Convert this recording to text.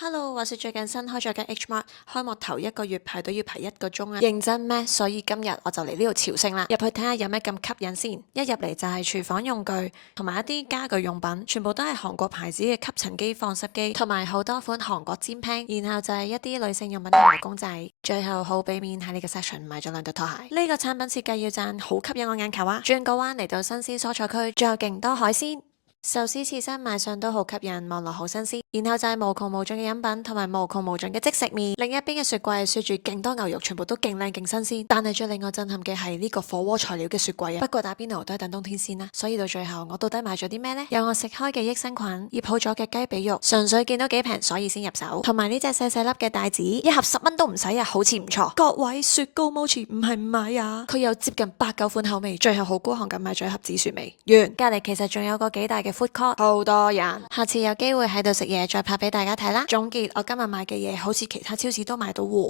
Hello，話說最近新開咗間 H Mart，開幕頭1個月排隊要排1個鐘啊！認真咩？所以今日我就嚟呢度朝聖啦，入去睇下有咩咁吸引先。一入嚟就係廚房用具同埋一啲家具用品，全部都係韓國牌子嘅吸塵機、放濕機，同埋好多款韓國煎 pan。然後就係一啲女性用品同埋公仔。最後好俾面喺呢個 section 買咗2對拖鞋。呢個產品設計要讚，好吸引我眼球啊！轉個彎嚟到新鮮蔬菜區，仲有勁多海鮮。壽司刺身賣相都好吸引，望落好新鮮。然後就係無窮無盡嘅飲品同埋無窮無盡嘅即食麵。另一邊嘅雪櫃雪住勁多牛肉，全部都勁靚勁新鮮。但係最令我震撼嘅係呢個火鍋材料嘅雪櫃啊！不過打邊爐都係等冬天先啦。所以到最後我到底買咗啲咩呢？有我食開嘅益生菌、醃好咗嘅雞髀肉，純粹見到幾平，所以先入手。同埋呢隻細細粒嘅帶子，一盒10蚊都唔使啊，好似唔錯。各位雪糕 mochi 唔係唔買啊！佢有接近8-9款口味，最後好孤寒咁買咗一盒紫薯味。完。隔離其實仲有個幾大嘅 food court，好多人。下次有機會喺度食嘢再拍俾大家睇啦。總結我今日買嘅嘢好似其他超市都買到喎。